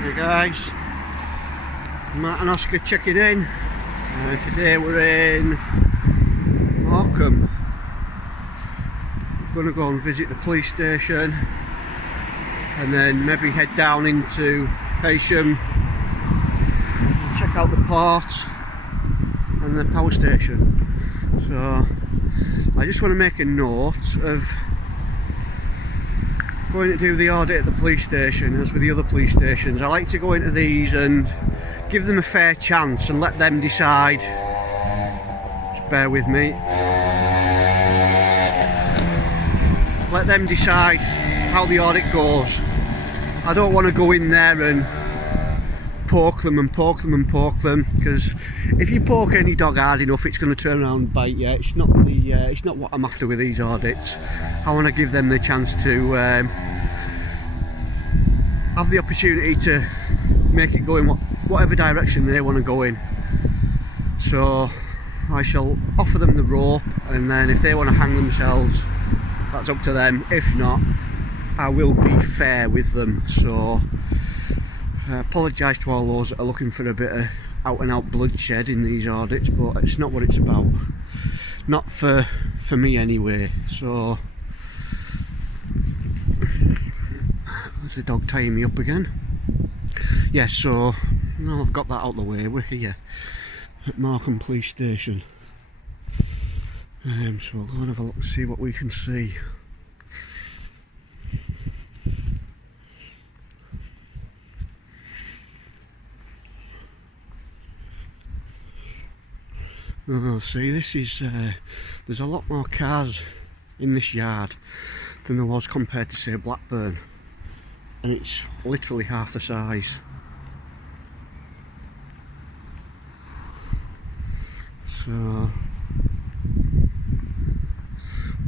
Hey guys, Matt and Oscar checking in. Today we're in Morecambe. We're going to go and visit the police station and then maybe head down into Morecambe, check out the port and the power station. So I just want to make a note of going to do the audit at the police station. As with the other police stations, I like to go into these and give them a fair chance and let them decide. Just bear with me. Let them decide how the audit goes. I don't want to go in there and poke them, because if you poke any dog hard enough, it's going to turn around and bite you. It's not what I'm after with these audits. I want to give them the chance to have the opportunity to make it go in whatever direction they want to go in. So I shall offer them the rope, and then if they want to hang themselves, that's up to them. If not, I will be fair with them. So I apologise to all those that are looking for a bit of out and out bloodshed in these audits, but it's not what it's about. Not for me anyway. So there's the dog tying me up again. Yeah, so now I've got that out of the way, we're here at Morecambe Police Station. So we'll go and have a look and see what we can see. Oh, see, this is there's a lot more cars in this yard than there was compared to, say, Blackburn, and it's literally half the size. So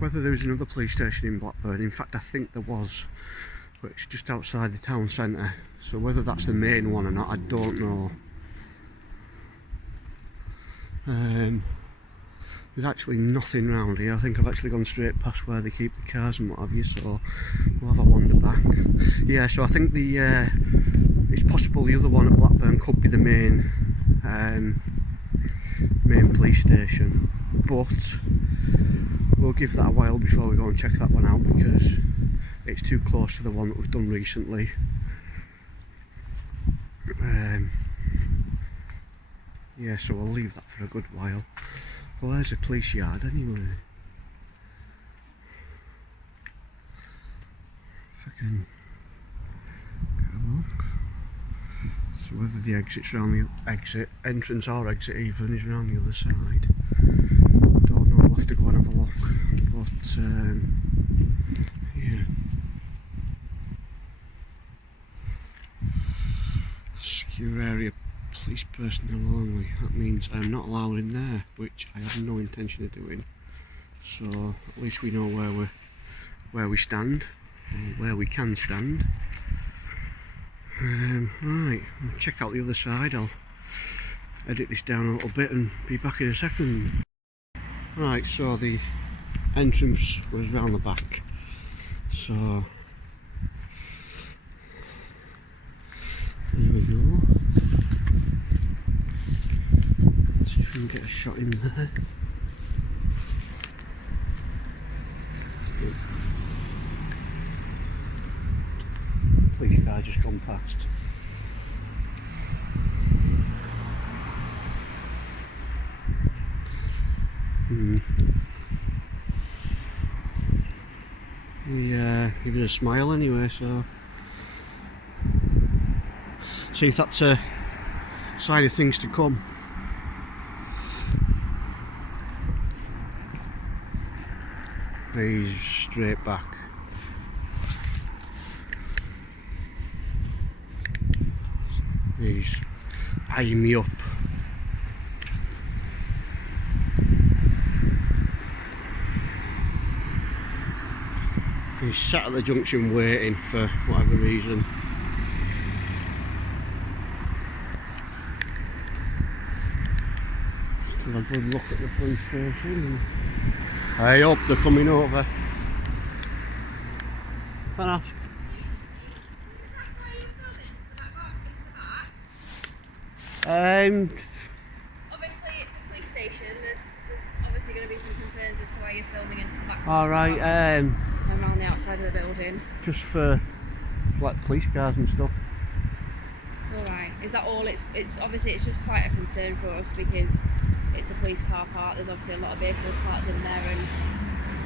whether there was another police station in Blackburn, in fact I think there was, but it's just outside the town centre, so whether that's the main one or not, I don't know. There's actually nothing round here. I think I've actually gone straight past where they keep the cars and what have you, so we'll have a wander back. Yeah, so I think it's possible the other one at Blackburn could be the main police station, but we'll give that a while before we go and check that one out, because it's too close to the one that we've done recently. Yeah, so we'll leave that for a good while. Well, there's a police yard anyway. If I can get a look. So whether the exit's round the entrance or exit even is round the other side, I don't know, we'll have to go and have a look. But yeah. Secure area, police personnel only. That means I'm not allowed in there, which I have no intention of doing. So at least we know where we stand, or where we can stand. Right, I'll check out the other side. I'll edit this down a little bit and be back in a second. Right, so the entrance was round the back. So here we go. See if we can get a shot in there. Police car just gone past. We give it a smile anyway, so see if that's a sign of things to come. He's straight back. He's eyeing me up. He's sat at the junction waiting for whatever reason. Still a good look at the police station. I hope they're coming over. Obviously, it's a police station. There's obviously going to be some concerns as to why you're filming into the back. All right. And around the outside of the building. Just for like police cars and stuff. All right. Is that all? It's obviously it's just quite a concern for us because it's a police car park. There's obviously a lot of vehicles parked in there, and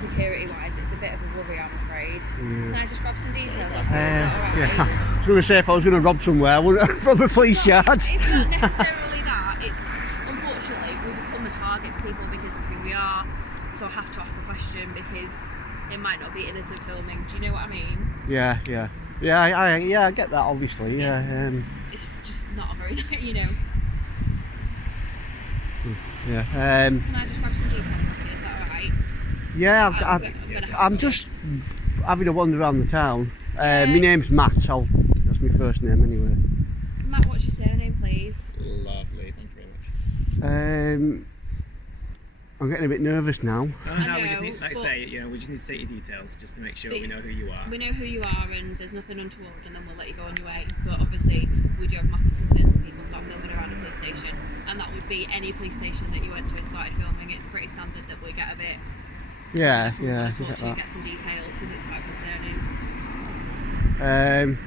security-wise, it's a bit of a worry, I'm afraid. Can I just grab some details off you? Is that all right? Yeah. I was going to say if I was going to rob somewhere, I wouldn't rob a police yard. It's not necessarily that. It's unfortunately we become a target for people because of who we are. So I have to ask the question because it might not be innocent filming. Do you know what I mean? Yeah. I get that. Obviously, yeah. It's just not a very nice, you know. Yeah. Can I just grab some details off you? Is that all right? Yeah, I'm just having a wander around the town. My name's Matt. That's my first name anyway. Matt, what's your surname, please? Lovely, thank you very much. I'm getting a bit nervous now. No, we just need, like I say, we just need to take your details just to make sure we know who you are. We know who you are, and there's nothing untoward, and then we'll let you go on your way. But obviously, we do have massive concerns when people start filming around a police station, and that would be any police station that you went to and started filming. It's pretty standard that we get a bit. Yeah, I get get that. Get some details because it's quite concerning.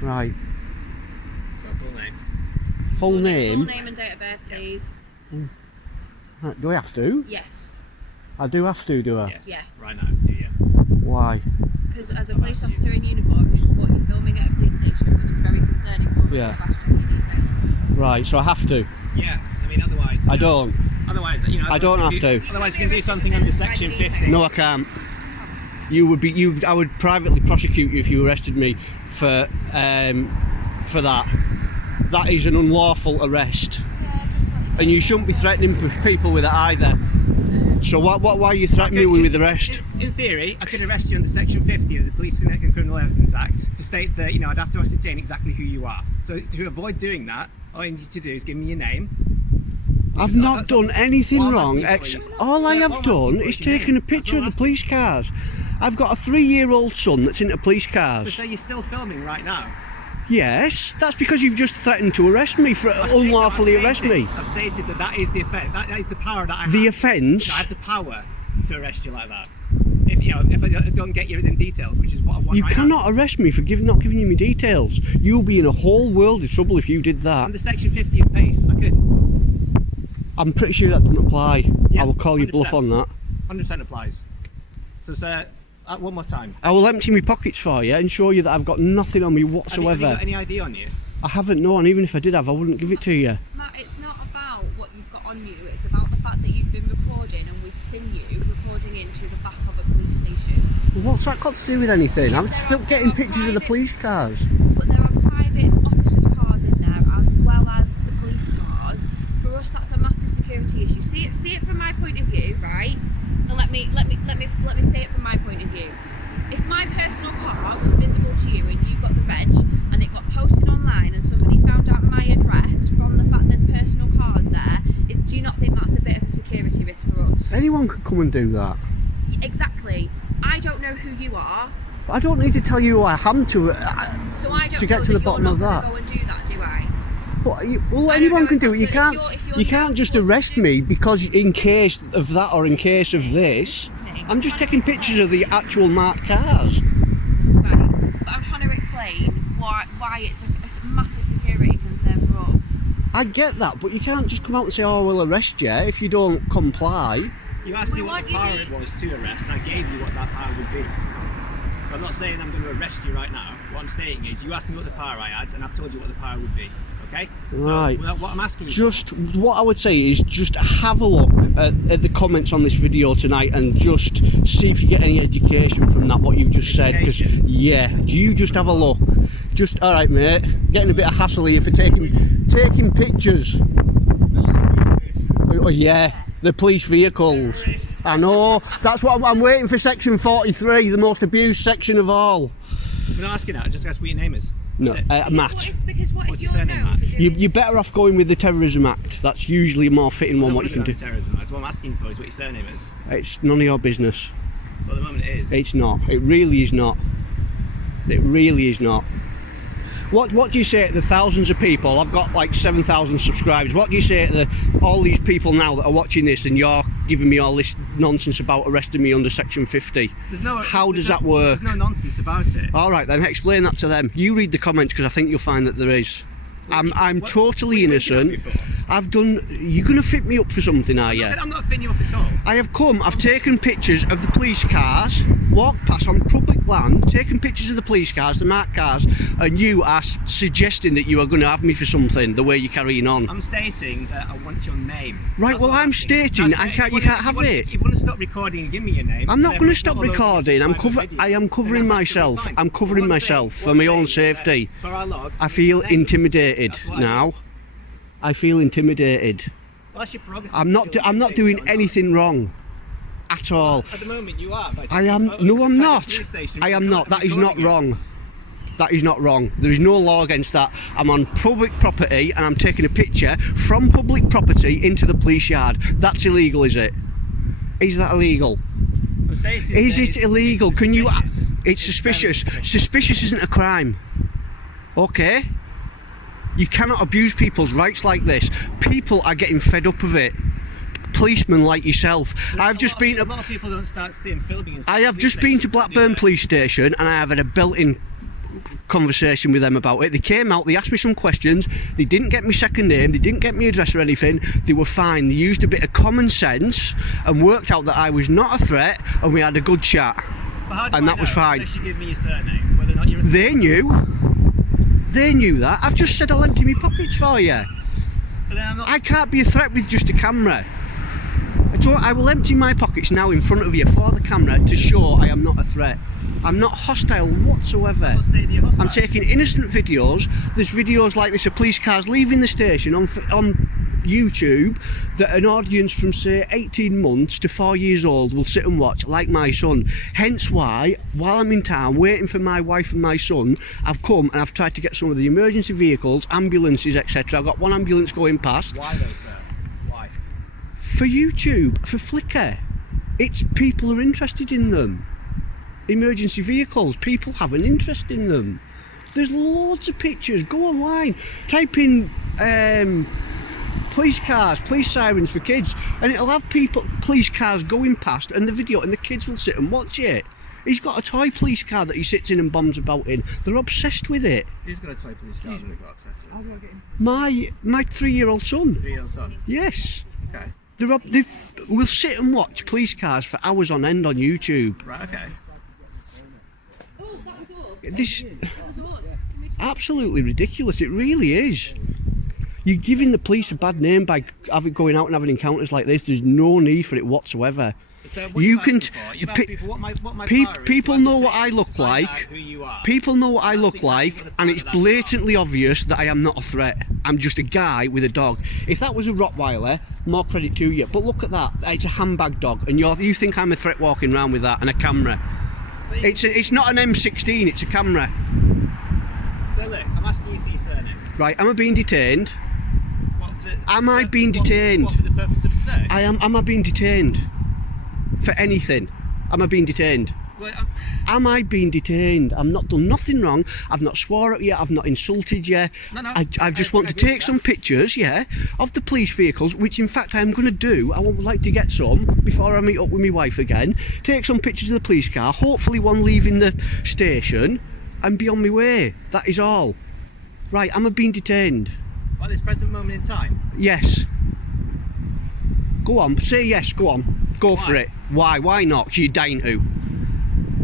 Right. So full name. Full name. Full name and date of birth, please. Right, do I have to? Yes. I do have to, do I? Yes. Yeah. Right now, do you? Why? Because as a police officer in uniform, which is what you're filming at a police station, which is very concerning for us, Yeah. I've asked you your details. Right, so I have to. Yeah. I mean, otherwise. I don't. Otherwise, I don't have to. Otherwise, you can do something under Section 50. No, I can't. I would privately prosecute you if you arrested me for that. That is an unlawful arrest, and you shouldn't be threatening people with it either. So why are you threatening me with arrest? In theory, I could arrest you under Section 50 of the Police and Criminal Evidence Act to state that I'd have to ascertain exactly who you are. So to avoid doing that, all you need to do is give me your name. I've not done anything wrong. All I have done is taken taken a picture of the police cars. I've got a 3-year-old son that's into police cars. So you're still filming right now? Yes, that's because you've just threatened to arrest me, unlawfully arrest me. I've stated that is the offence. That is the power that I have. The offence? I have the power to arrest you like that. If I don't get you them details, which is what I want. You cannot arrest me for not giving you my details. You'll be in a whole world of trouble if you did that. Under Section 50 of PACE, I could. I'm pretty sure that doesn't apply. Yeah, I will call you 100%. bluff on that. 100% applies. So, sir, one more time. I will empty my pockets for you and show you that I've got nothing on me Have whatsoever. you got any ID on you? I haven't, no, and even if I did have, I wouldn't give it to you. Matt, it's not about what you've got on you, it's about the fact that you've been recording and we've seen you recording into the back of a police station. Well, what's that got to do with anything? I'm still getting pictures of the police cars. But there are private officers' cars in there as well as the police cars. For us, that's a massive security issue. See it from my point of view, right? And let me say it from my point of view. If my personal car was visible to you and you got the reg and it got posted online and somebody found out my address from the fact there's personal cars there, do you not think that's a bit of a security risk for us? Anyone could come and do that. Exactly. I don't know who you are. I don't need to tell you who I am to get to the bottom of that. Go and do that, do I? Well, anyone can do it. You can't just arrest me because in case of that or in case of this. I'm just taking pictures of the actual marked cars. Right, but I'm trying to explain why it's a massive security concern for us. I get that, but you can't just come out and say, oh, we'll arrest you if you don't comply. You asked me what the power it was to arrest, and I gave you what that power would be. So I'm not saying I'm going to arrest you right now. What I'm stating is, you asked me what the power I had, and I've told you what the power would be. Okay? Right. So what I'm asking you... Just, what I would say is just have a look at the comments on this video tonight and just see if you get any education from that, what you've just said. Because, yeah, you just have a look. Just, alright mate, getting a bit of hassle here for taking pictures. Oh yeah, the police vehicles. I know, that's what I'm waiting for Section 43, the most abused section of all. I'm not asking that, just ask what your name is. No, Matt. What's your surname, Matt? You're better off going with the Terrorism Act. That's usually a more fitting one. What you can do. Terrorism Act. What I'm asking for is what your surname is. It's none of your business. Well, at the moment it is. It's not. It really is not. It really is not. What do you say to the thousands of people? I've got like 7,000 subscribers. What do you say to all these people now that are watching this and you're giving me all this nonsense about arresting me under Section 50? How does that work? There's no nonsense about it. All right, then explain that to them. You read the comments because I think you'll find that there is. I'm totally innocent. I've done. You're going to fit me up for something, are you? I'm not fitting you up at all. I have come. I've taken pictures of the police cars, walked past on public land, taken pictures of the police cars, the marked cars, and you are suggesting that you are going to have me for something. The way you're carrying on. I'm stating that I want your name. Right. Well, I'm stating you can't have it. If you want to stop recording and give me your name, I'm not going to stop recording. I am covering myself. I'm covering myself for my own safety. For our log. I feel intimidated now. I feel intimidated. Well, that's your prerogative. I'm not doing anything wrong at all. At the moment, you are. I am. No, I'm not. I am not. That is not wrong. That is not wrong. There is no law against that. I'm on public property and I'm taking a picture from public property into the police yard. That's illegal, is it? Is that illegal? Is it illegal? Can you? It's suspicious. Suspicious isn't a crime. Okay. You cannot abuse people's rights like this. People are getting fed up of it. Policemen like yourself. I've just been. A lot of people don't start filming. I have just been to Blackburn Police Station and I have had a built-in conversation with them about it. They came out, they asked me some questions, they didn't get me second name, they didn't get me address or anything, they were fine. They used a bit of common sense and worked out that I was not a threat and we had a good chat. And that was fine. Unless you give me your surname, whether or not you're a threat. They knew. They knew that. I've just said I'll empty my pockets for you. But then I can't be a threat with just a camera. I will empty my pockets now in front of you for the camera to show I am not a threat. I'm not hostile whatsoever. I'm taking innocent videos. There's videos like this of police cars leaving the station on YouTube that an audience from say 18 months to 4 years old will sit and watch, like my son. Hence why, while I'm in town waiting for my wife and my son, I've come and I've tried to get some of the emergency vehicles, ambulances, etc. I've got one ambulance going past. Why though, sir? Why? For YouTube, for Flickr. It's people are interested in them. Emergency vehicles, people have an interest in them. There's loads of pictures. Go online, type in police cars, police sirens for kids, and it'll have police cars going past and the video, and the kids will sit and watch it. He's got a toy police car that he sits in and bombs about in. They're obsessed with it. Who's got a toy police car that they've got obsessed with? My 3-year-old son. 3-year-old son? Yes. Okay. They will sit and watch police cars for hours on end on YouTube. Right, okay. This absolutely ridiculous. It really is. You're giving the police a bad name by going out and having encounters like this. There's no need for it whatsoever. So you can. People know what I look like. People know what I look like, and it's blatantly obvious that I am not a threat. I'm just a guy with a dog. If that was a Rottweiler, more credit to you. But look at that. It's a handbag dog, and you think I'm a threat walking around with that and a camera. It's not an M16, it's a camera. So look, I'm asking you for your surname. Right, am I being detained? Am I being detained? What, for the purpose of search? Am I being detained? For anything? Am I being detained? Well, am I being detained? I've not done nothing wrong. I've not swore at you. I've not insulted you. No. I just want to take some pictures, of the police vehicles, which in fact I am going to do. I would like to get some before I meet up with my wife again. Take some pictures of the police car, hopefully one leaving the station, and be on my way. That is all. Right, am I being detained? At this present moment in time? Yes. Go on, say yes, go on. Go Why? for it. Why? Why not? You're dying to.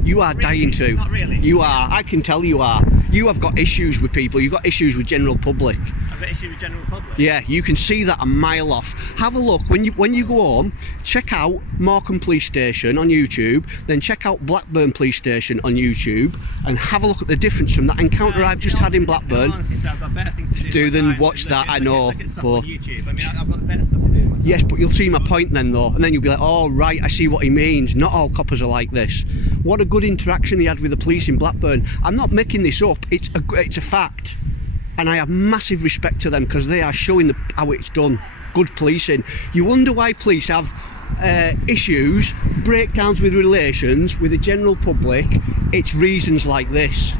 You are dying to. Not really. You are. I can tell you are. You have got issues with people. You've got issues with general public. I've got issues with general public? Yeah, you can see that a mile off. Have a look. When you go home, check out Morecambe Police Station on YouTube, then check out Blackburn Police Station on YouTube, and have a look at the difference from that encounter I've just had in Blackburn. Honestly, sir, I've got better things to do than watch that, I know. Look at stuff on YouTube. I mean, I've got better stuff to do. Yes, but you'll see my point then though, and then you'll be like, oh right, I see what he means. Not all coppers are like this. What a good interaction he had with the police in Blackburn. I'm not making this up, it's a fact. And I have massive respect to them because they are showing how it's done. Good policing. You wonder why police have issues, breakdowns with relations with the general public. It's reasons like this.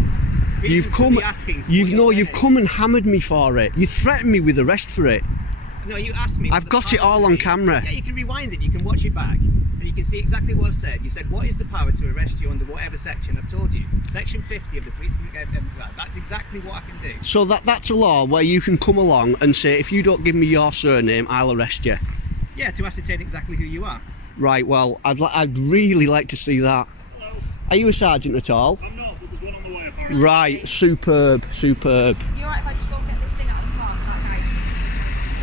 You've come, asking for you've come and hammered me for it. You threatened me with arrest for it. No, you asked me. I've got it all on camera. Yeah, you can rewind it. You can watch it back, and you can see exactly what I've said. You said, "What is the power to arrest you under whatever section?" I've told you, Section 50 of the Police Evidence Act. That's exactly what I can do. So that's a law where you can come along and say, if you don't give me your surname, I'll arrest you. Yeah, to ascertain exactly who you are. Right. Well, I'd really like to see that. Hello. Are you a sergeant at all? I'm not, but there's one on the way apparently. Right. Superb. Superb. You alright if I just go and get this thing out of the car, that guy?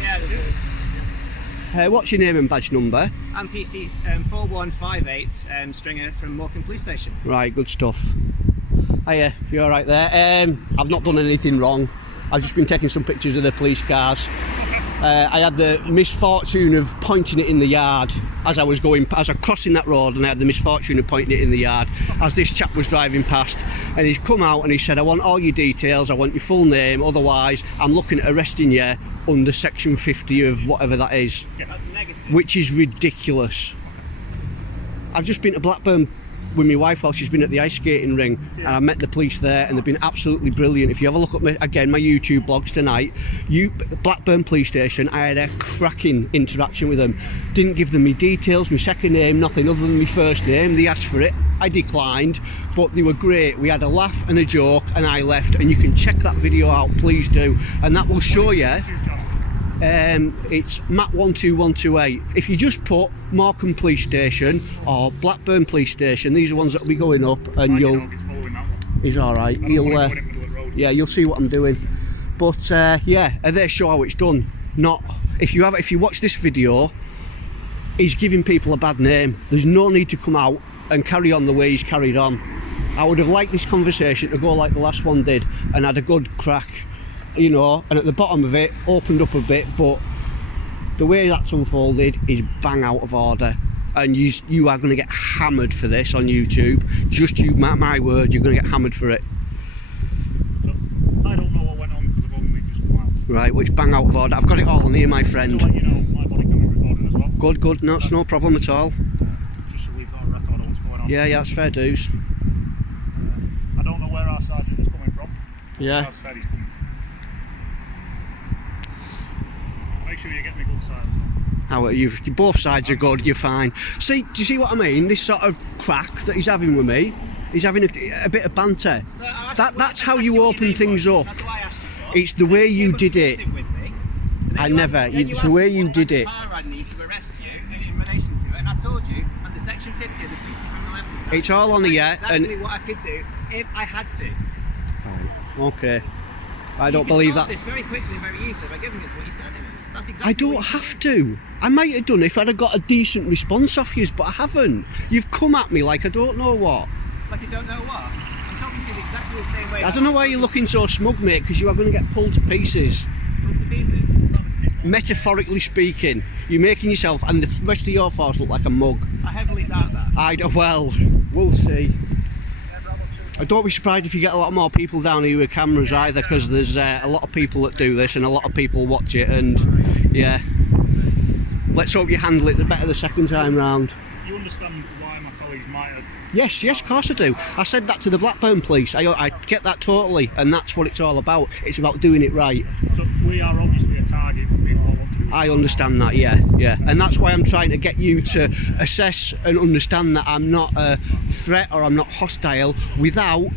Yeah, there's a- What's your name and badge number? I'm PC's 4158 Stringer from Morecambe Police Station. Right, good stuff. Hiya, you all right there? I've not done anything wrong. I've just been taking some pictures of the police cars. I had the misfortune of pointing it in the yard as I was crossing that road, and I had the misfortune of pointing it in the yard as this chap was driving past, and he's come out and he said, I want all your details, I want your full name, otherwise I'm looking at arresting you under Section 50 of whatever that is. Yeah, that's negative. Which is ridiculous. I've just been to Blackburn with my wife while she's been at the ice skating ring, and I met the police there, and they've been absolutely brilliant. If you have a look at my YouTube blogs tonight, Blackburn Police Station, I had a cracking interaction with them. Didn't give them my details, my second name, nothing other than my first name. They asked for it, I declined, but they were great. We had a laugh and a joke, and I left. And you can check that video out, please do, and that will show you. It's Matt12128. If you just put Morecambe Police Station or Blackburn Police Station, these are ones that will be going up, and he's all right. You'll see what I'm doing. But they show how it's done. Not if you watch this video, he's giving people a bad name. There's no need to come out and carry on the way he's carried on. I would have liked this conversation to go like the last one did and had a good crack. You know, and at the bottom of it opened up a bit, but the way that's unfolded is bang out of order, and you are going to get hammered for this on YouTube. Just my word, you're going to get hammered for it. I don't know what went on because I've only just come out. Right, which bang out of order. I've got it all on here, my friend. Just to let you know, my body camera recording as well. Good, no, it's no problem at all. Just so we've got a record of what's going on. Yeah, that's fair dues. I don't know where our sergeant is coming from. Yeah. As I said, he's coming. Make sure you get me good side. Both sides are good, you're fine. See, do you see what I mean? This sort of crack that he's having with me, he's having a bit of banter. So that's how you open things up. That's what I asked you for. It's the way you did it. I never. It's the way you did it. I need to arrest you in relation to it, and I told you under Section 50 of the Police Criminal Evidence Act. It's all on here, exactly what I could do if I had to. Okay. I don't believe that. This very quickly and very easily by giving us what you said it is. That's exactly I don't have to. I might have done if I'd have got a decent response off you, but I haven't. You've come at me like I don't know what. Like you don't know what? I'm talking to you exactly the same way. I don't know why you're looking so smug, mate, because you are going to get pulled to pieces. Pulled to pieces? Metaphorically speaking, you're making yourself and the rest of your force look like a mug. I heavily doubt that. Well, we'll see. I don't be surprised if you get a lot more people down here with cameras either, because there's a lot of people that do this and a lot of people watch it, and yeah. Let's hope you handle it better the second time round. You understand why my colleagues might have... Yes, of course I do. I said that to the Blackburn police. I get that totally, and that's what it's all about. It's about doing it right. So we are obviously a target for people who want to... I understand that, yeah. And that's why I'm trying to get you to assess and understand that I'm not a threat or I'm not hostile without,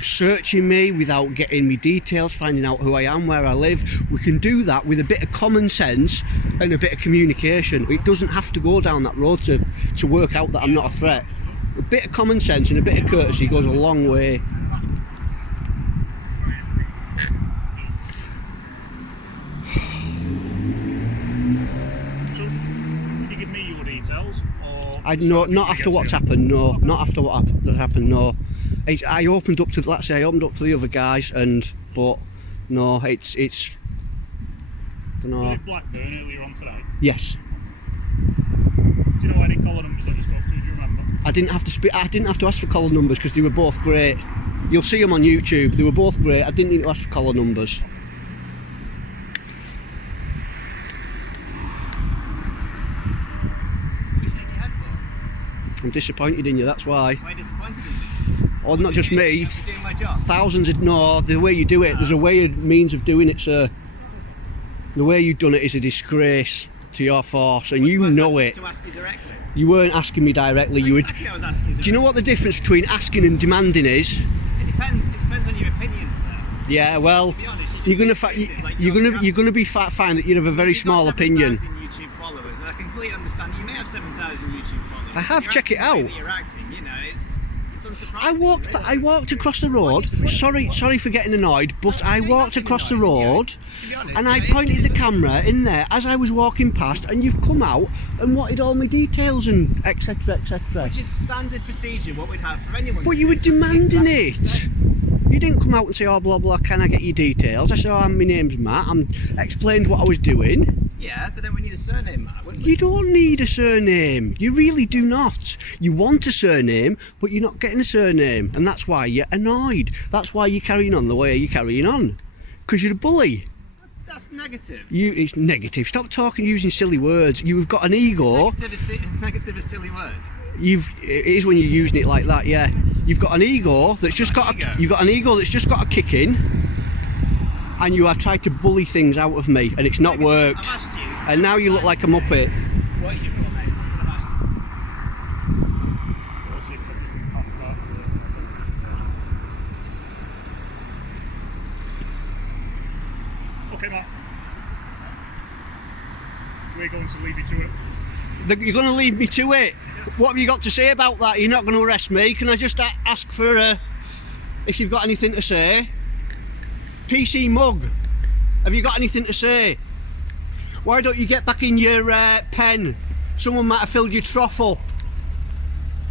searching me, without getting me details, finding out who I am, where I live. We can do that with a bit of common sense and a bit of communication. It doesn't have to go down that road to work out that I'm not a threat. A bit of common sense and a bit of courtesy goes a long way. Not after what's happened. No, not after what happened. No, I opened up to the other guys, but no, it's. I don't know. Was it Blackburn earlier on today? Yes. Do you know any collar numbers that you spoke to? Do you remember? I didn't have to ask for collar numbers because they were both great. You'll see them on YouTube. They were both great. I didn't need to ask for collar numbers. I'm disappointed in you, that's why. Why disappointed in me? Or not just me, For doing my job. thousands of, no, the way you do it, there's a way, means of doing it, sir. The way you've done it is a disgrace to your force, and you know it. To ask you directly. You weren't asking me directly, you would. Exactly, I was asking you Do you know what the difference between asking and demanding is? It depends on your opinions, sir. Yeah, well, To be honest, you're gonna you're you're gonna find that you have a very small opinion. 7,000 YouTube followers, and I completely understand. You may have 7,000 YouTube followers. I have, You're check it acting the way out. that You're acting, you know, it's unsurprising. I really. walked across the road. Sorry for getting annoyed, but I walked across the road, To be honest, and I yeah, pointed the camera in there as I was walking past, and you've come out and wanted all my details and etc. etc. Which is standard procedure, what we'd have for anyone. But you were doing something demanding exactly the it. same. You didn't come out and say, oh, blah, blah, can I get your details? I said, oh, my name's Matt. I explained what I was doing. Yeah, but then we need a surname, Matt, wouldn't we? You don't need a surname. You really do not. You want a surname, but you're not getting a surname. And that's why you're annoyed. That's why you're carrying on the way you're carrying on. Because you're a bully. That's negative. It's negative. Stop talking using silly words. You've got an ego. Negative is a silly word. It is when you're using it like that, yeah. You've got an ego that's just got a kick in, and you have tried to bully things out of me, and it's not worked. I've asked you. And now you look like a muppet. What is your full name? That's what I've asked you. Let's see if I can pass that. Okay, Matt. We're going to leave you to it. You're going to leave me to it. What have you got to say about that? You're not going to arrest me. Can I just ask for if you've got anything to say? PC Mug, have you got anything to say? Why don't you get back in your pen? Someone might have filled your trough up.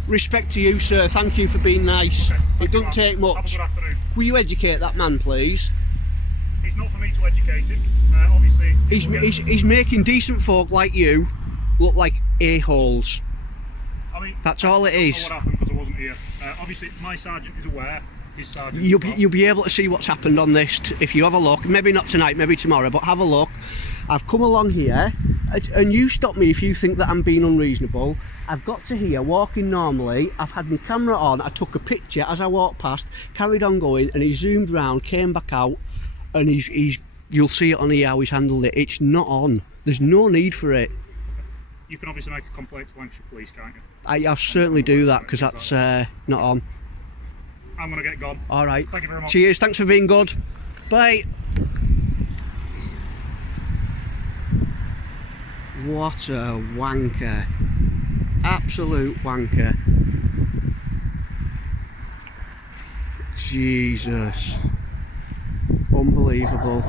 Respect to you, sir. Thank you for being nice. Okay, It thank you, doesn't Matt. take Have a much. good afternoon. Will you educate that man, please? It's not for me to educate him. Obviously, He's making decent folk like you look like a-holes. I mean, That's all it is. I don't know what happened because I wasn't here. Obviously, my sergeant is aware. His sergeant. You'll be able to see what's happened on this if you have a look. Maybe not tonight, maybe tomorrow, but have a look. I've come along here, and you stop me if you think that I'm being unreasonable. I've got to here, walking normally. I've had my camera on. I took a picture as I walked past, carried on going, and he zoomed round, came back out, and he's. You'll see it on here how he's handled it. It's not on. There's no need for it. You can obviously make a complaint to Lancashire Police, can't you? I'll certainly do that because that's not on. I'm going to get gone. All right. Thank you very much. Cheers. Thanks for being good. Bye. What a wanker. Absolute wanker. Jesus. Unbelievable.